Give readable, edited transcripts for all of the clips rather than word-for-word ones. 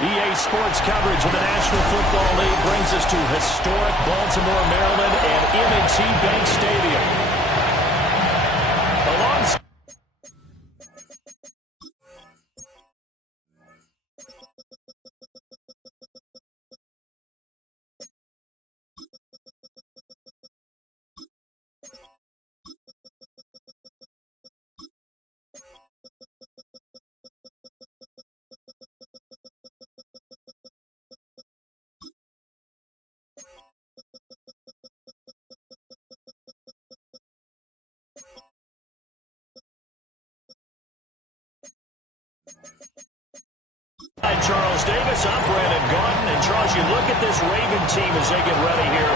EA Sports coverage of the National Football League brings us to historic Baltimore, Maryland and M&T Bank Stadium. Alongside Charles Davis, I'm Brandon Gaudin. And Charles, you look at this Raven team as they get ready here.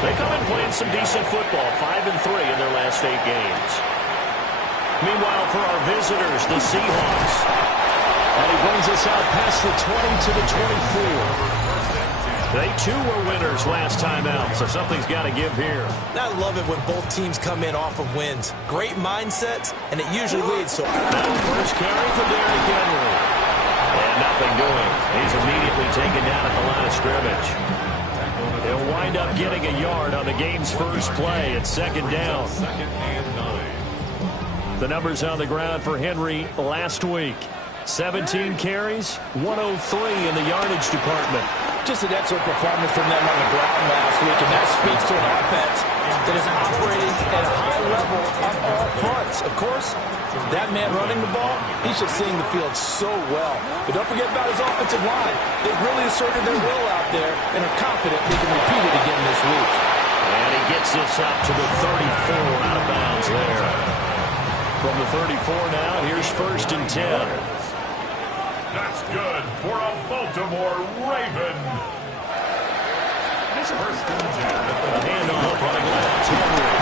They come in playing some decent football, 5-3 in their last 8 games. Meanwhile, for our visitors, the Seahawks. And he brings us out past the 20 to the 24. They, too, were winners last time out, so something's got to give here. I love it when both teams come in off of wins. Great mindsets, and it usually leads to... Now, first carry for Derrick Henry. And nothing doing. He's immediately taken down at the line of scrimmage. He'll wind up getting a yard on the game's first play at 2nd down. The numbers on the ground for Henry last week. 17 carries, 103 in the yardage department. Just an excellent performance from them on the ground last week, and that speaks to an offense that is operating at a high level on all fronts. Of course, that man running the ball, he's just seeing the field so well. But don't forget about his offensive line. They've really asserted their will out there and are confident they can repeat it again this week. And he gets this up to the 34 out of bounds there. From the 34 now, here's 1st and 10. That's good for a Baltimore Raven. This 1st and 10. A handoff running left. Henry.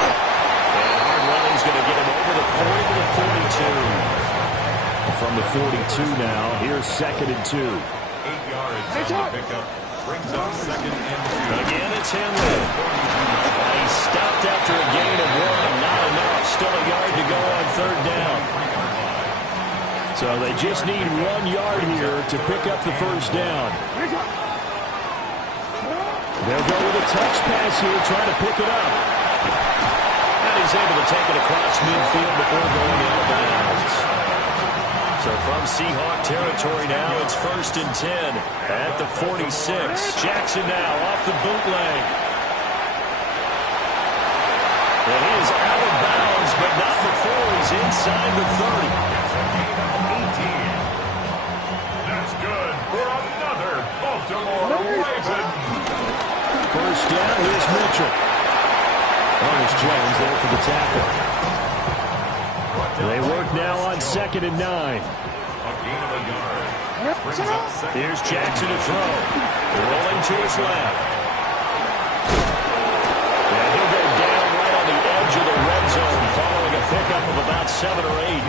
And hard running's going to get him over the 40 to the 42. From the 42 now, here's 2nd and 2. 8 yards on the pickup. Brings up 2nd and 2. Again, it's Henry. And he stopped after a gain of 1. Not enough. Still a yard to go on 3rd down. So they just need 1 yard here to pick up the 1st down. They'll go with a touch pass here, trying to pick it up. And he's able to take it across midfield before going out of bounds. So from Seahawk territory now, it's 1st and 10 at the 46. Jackson now off the bootleg. And he is out of bounds, but not before he's inside the 30. That's good for another Baltimore Raven. 1st down, here's Mitchell. There's Jones there for the tackle. They work now on 2nd and 9. A gain of a yard. Brings up 2nd. Here's Jackson to throw. Rolling to his left. And he'll go down right on the edge of the red zone following a pickup of about 7 or 8.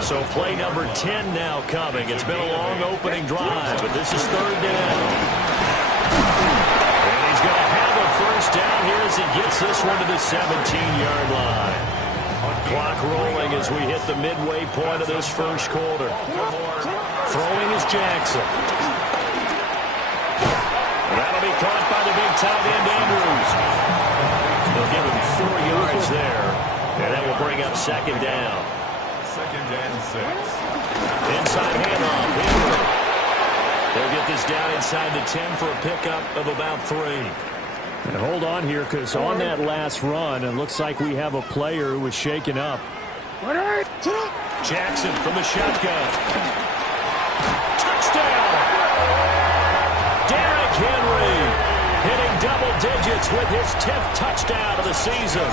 So play number 10 now coming. It's been a long opening drive, but this is 3rd down. And he's going to have a 1st down here as he gets this one to the 17-yard line. Clock rolling as we hit the midway point of this 1st quarter. Throwing is Jackson. That'll be caught by the big tight end, Andrews. They'll give him 4 yards there, and that will bring up 2nd down. 2nd and 6. Inside handoff. Henry. They'll get this down inside the 10 for a pickup of about 3. And hold on here, because on that last run, it looks like we have a player who was shaken up. Jackson from the shotgun. Touchdown! Derrick Henry hitting double digits with his 10th touchdown of the season.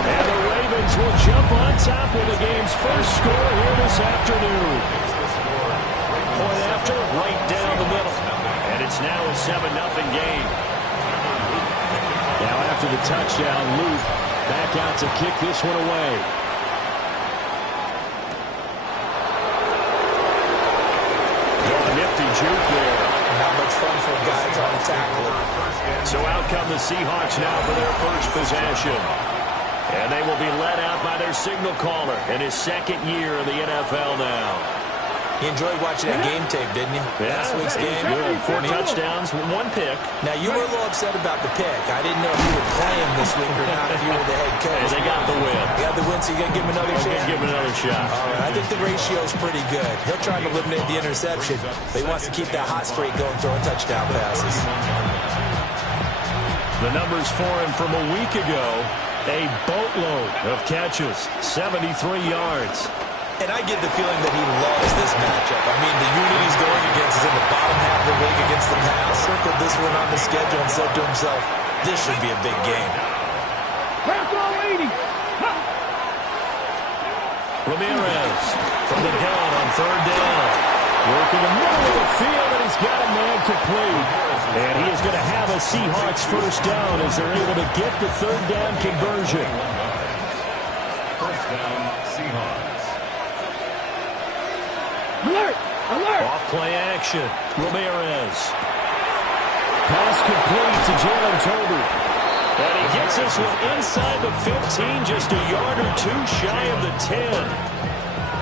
And the Ravens will jump on top of the game's first score here this afternoon. Point after, right down the middle. And it's now a 7-0 game. Now after the touchdown, Luke back out to kick this one away. A nifty juke there. Not much fun for a guy trying to tackle it. So out come the Seahawks now for their 1st possession. And they will be led out by their signal caller in his 2nd year in the NFL now. You enjoyed watching that game tape, didn't you? Yeah, Last week's game. good. 4 touchdowns, 1 pick. Now, you were a little upset about the pick. I didn't know if you were playing this week or not if you were the head coach. And they got the win. They got the win, so you got to give him another chance. Give him another shot. All right, I think the ratio is pretty good. He'll try to eliminate the interception, but he wants to keep that hot streak going, throwing touchdown passes. The numbers for him from a week ago, a boatload of catches, 73 yards. And I get the feeling that he loves this matchup. I mean, the unit he's going against is in the bottom half of the league against the pass. Circled this one on the schedule and said to himself, this should be a big game. Ramirez from the gun on 3rd down. Working the middle of the field, and he's got a man complete. And he is going to have a Seahawks first down as they're able to get the 3rd down conversion. First down, Seahawks. Alert! Alert! Off play action. Ramirez. Pass complete to Jalen Tolbert. And he gets this one inside the 15, just a yard or 2 shy of the 10.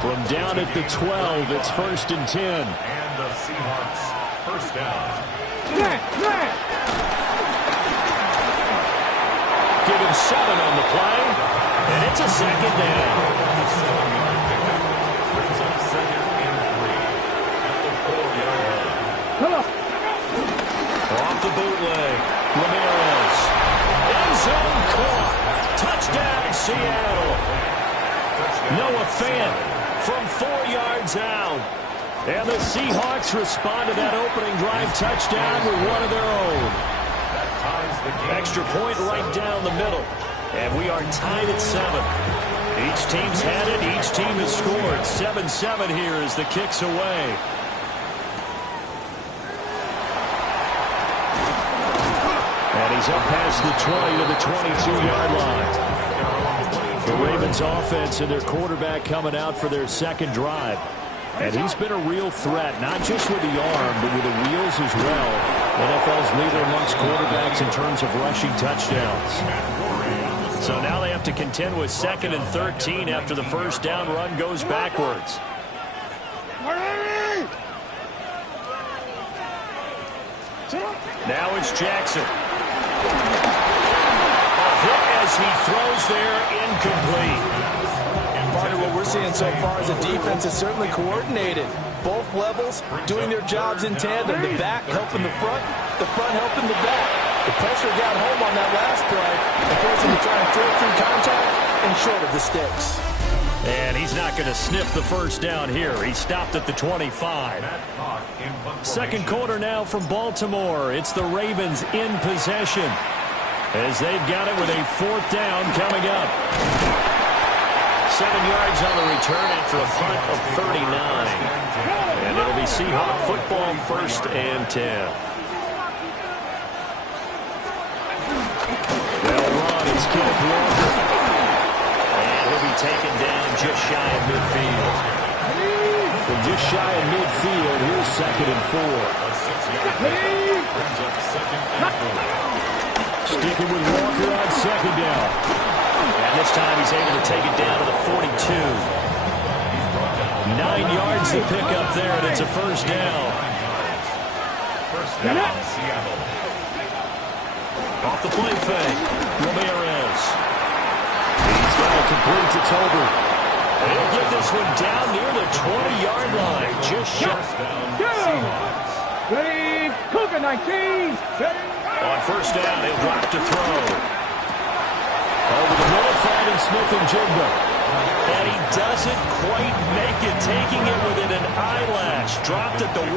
From down at the 12, it's 1st and 10. And the Seahawks first down. Give him 7 on the play, and it's a 2nd down. Brings up 2nd and 3 at the 4-yard line. Come on! Off the bootleg, Ramirez. End zone caught. Touchdown, Seattle. Noah Fant from 4 yards out. And the Seahawks respond to that opening drive touchdown with one of their own. Extra point right down the middle. And we are tied at 7. Each team's had it. Each team has scored. 7-7 here as the kick's away. And he's up past the 20 to the 22-yard line. The Ravens offense and their quarterback coming out for their 2nd drive. And he's been a real threat, not just with the arm, but with the wheels as well. NFL's leader amongst quarterbacks in terms of rushing touchdowns. So now they have to contend with 2nd and 13 after the first down run goes backwards. Now it's Jackson. A hit as he throws there, incomplete. Part of what we're seeing so far is the defense is certainly coordinated. Both levels doing their jobs in tandem. The back helping the front helping the back. The pressure got home on that last play and forced him to try and throw through contact and short of the sticks. And he's not going to sniff the first down here. He stopped at the 25. 2nd quarter now from Baltimore. It's the Ravens in possession as they've got it with a 4th down coming up. 7 yards on the return after a punt of 39. And it'll be Seahawk football, 1st and 10. They'll run. It's Kenneth Walker. And he'll be taken down just shy of midfield. From just shy of midfield, here's 2nd and 4. Sticking with Walker on 2nd down. And this time he's able to take it down to the 42. 9 yards to pick up there, and it's a first down. First down, Seattle. Off the play fake, Ramirez. He's got it complete to Tolbert. He'll get this one down near the 20-yard line. Just shut down, Seahawks. Ready, Cougar 19. on first down. He'll drop to throw. Over the middle, finding Smith and Jigba. And he doesn't quite make it, taking it within an eyelash. Dropped at the 1.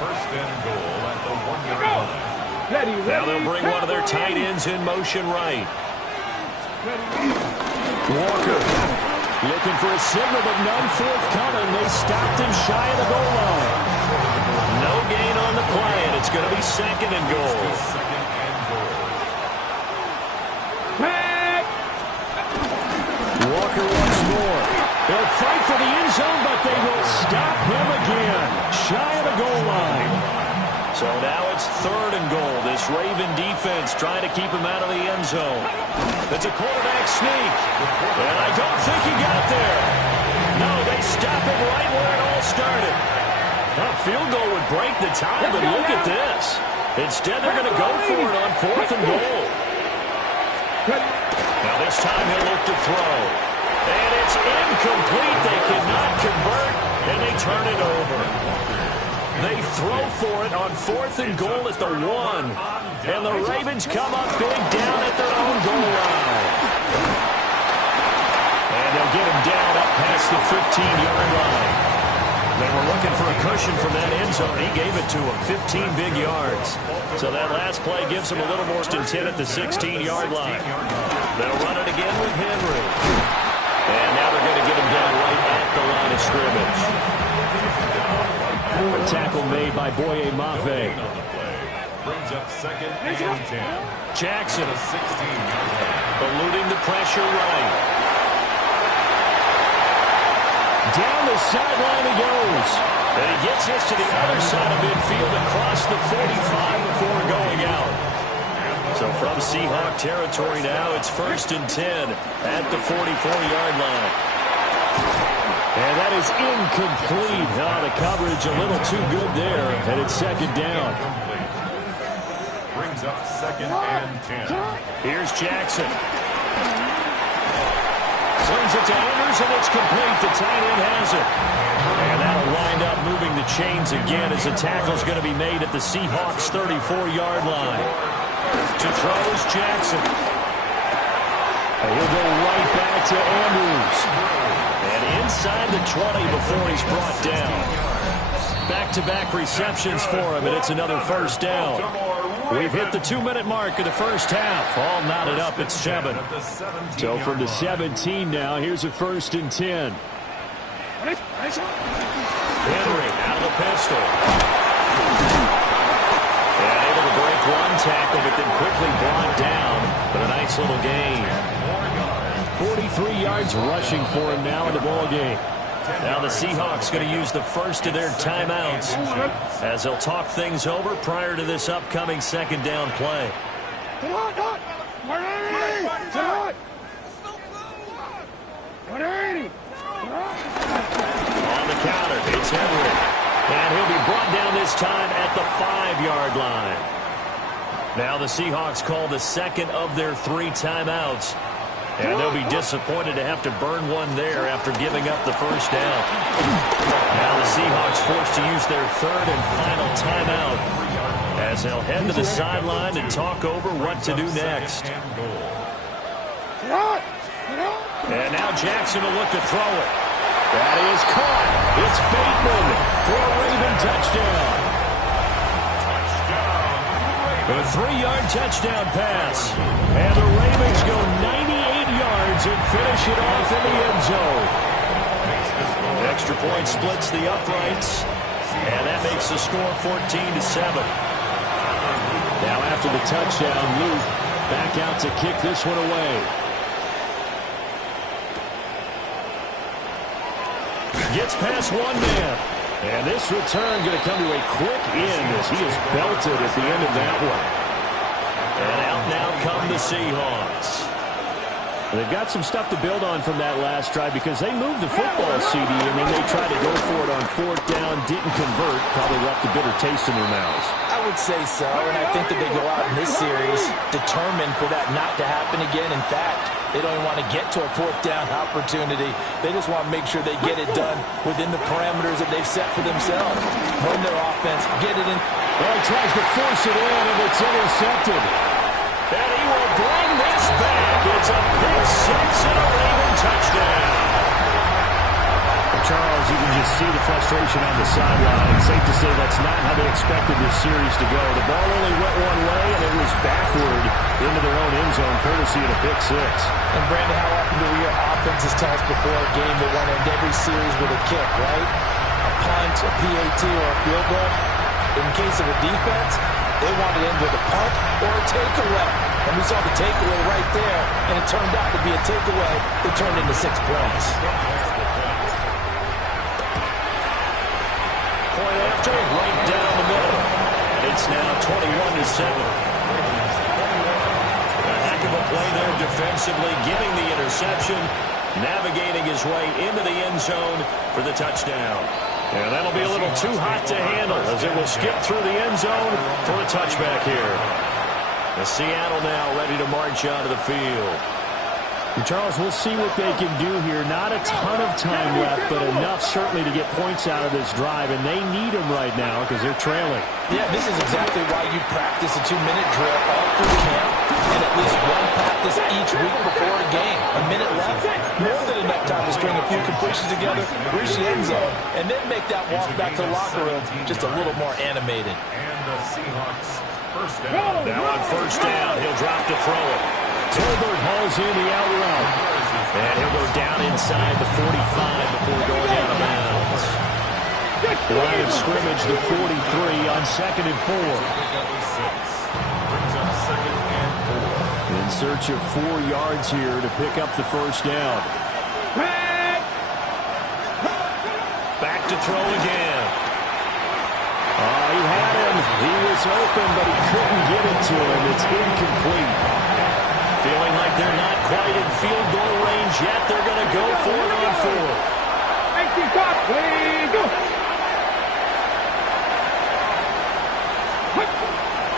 First and goal at the 1-yard line. Now they'll bring one of their tight ends in motion right. Walker looking for a signal, but none forthcoming. They stopped him shy of the goal line. No gain on the play, and it's going to be 2nd and goal. Walker once more. They'll fight for the end zone, but they will stop him again. Shy of the goal line. So now it's 3rd and goal. This Raven defense trying to keep him out of the end zone. It's a quarterback sneak. And I don't think he got there. No, they stop him right where it all field goal would break the tie, but look at this. Instead, they're going to go for it on 4th and goal. Now this time he'll look to throw. And it's incomplete. They cannot convert, and they turn it over. They throw for it on 4th and goal at the 1. And the Ravens come up big down at their own goal line. And they'll get him down up past the 15-yard line. They were looking for a cushion from that end zone. He gave it to him, 15 big yards. So that last play gives him a little more than 10 at the 16-yard line. They'll run it again with Henry. And now they're going to get him down right at the line of scrimmage. A tackle made by Boye Mafe. Brings up 2nd and 10. Jackson, A 16-yard line. eluding the pressure right. Down the sideline he goes. And he gets this to the other side of midfield across the 45 before going out. So from Seahawk territory now, it's 1st and 10 at the 44-yard line. And that is incomplete. Oh, the coverage a little too good there, and it's 2nd down. Brings up 2nd and 10. Here's Jackson. Slings it to Anders, and it's complete. The tight end has it. And that'll wind up moving the chains again as the tackle's going to be made at the Seahawks' 34-yard line. To throws Jackson. And he'll go right back to Andrews. And inside the 20 before he's brought down. Back-to-back receptions for him, and it's another 1st down. We've hit the 2-minute mark of the first half. All knotted up at 7. So from the 17 now, here's a 1st and 10. Henry out of the pistol. And able to break one tackle, but then quickly brought down. But a nice little gain. 43 yards rushing for him now in the ball game. Now the Seahawks going to use the first of their timeouts as they'll talk things over prior to this upcoming 2nd down play. On the counter, it's Henry. And he'll be brought down this time at the 5-yard line. Now the Seahawks call the 2nd of their 3 timeouts. And they'll be disappointed to have to burn one there after giving up the 1st down. Now the Seahawks forced to use their 3rd and final timeout as they'll head to the sideline and talk over what to do next. And now Jackson will look to throw it. That is caught. It's Bateman for a Raven touchdown. A 3-yard touchdown pass. And the Ravens go 98 yards and finish it off in the end zone. Extra point splits the uprights. And that makes the score 14-7. Now after the touchdown, Luke back out to kick this one away. Gets past one man. And this return going to come to a quick end as he is belted at the end of that one. And out now come the Seahawks. They've got some stuff to build on from that last drive because they moved the football, CD, and then they tried to go for it on 4th down, didn't convert, probably left a bitter taste in their mouths. I would say so, and I think that they go out in this series determined for that not to happen again. In fact, they don't even want to get to a 4th down opportunity. They just want to make sure they get it done within the parameters that they've set for themselves. Run their offense, get it in. Well, he tries to force it in, and it's intercepted. And he will bring this back. It's a pick 6 and a Raven touchdown. Charles, you can just see the frustration on the sideline. Safe to say that's not how they expected this series to go. The ball only went one way, and it was backward into their own end zone, courtesy of the pick 6. And, Brandon, how often do your offenses tell us before a game they want to end every series with a kick, right? A punt, a PAT, or a field goal. In case of a defense, they want to end with a punt or a takeaway. And we saw the takeaway right there, and it turned out to be a takeaway that turned into 6 points. Point after, right down the middle. And it's now 21-7. A heck of a play there defensively, getting the interception, navigating his way into the end zone for the touchdown. And that'll be a little too hot to handle as it will skip through the end zone for a touchback here. The Seattle now ready to march out of the field. And Charles, we'll see what they can do here. Not a ton of time left, but enough certainly to get points out of this drive, and they need them right now because they're trailing. Yeah, this is exactly why you practice a 2-minute drill all through camp and at least one practice each week before a game. A minute left, more than enough time to string a few completions together, reach the end zone, and then make that walk back to the locker room just a little more animated. And the Seahawks first down. Now on first down, he'll drop to throw it. Tolbert hauls in the out route. And he'll go down inside the 45 before going out of bounds. Line of scrimmage, the 43 on 2nd and 4. Brings up 2nd and 4. In search of 4 yards here to pick up the first down. Back to throw again. He had him. He was open, but he couldn't get it to him. It's incomplete. Feeling like they're not quite in field goal range yet. They're going to go for it on 4th.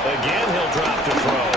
Again, he'll drop to throw.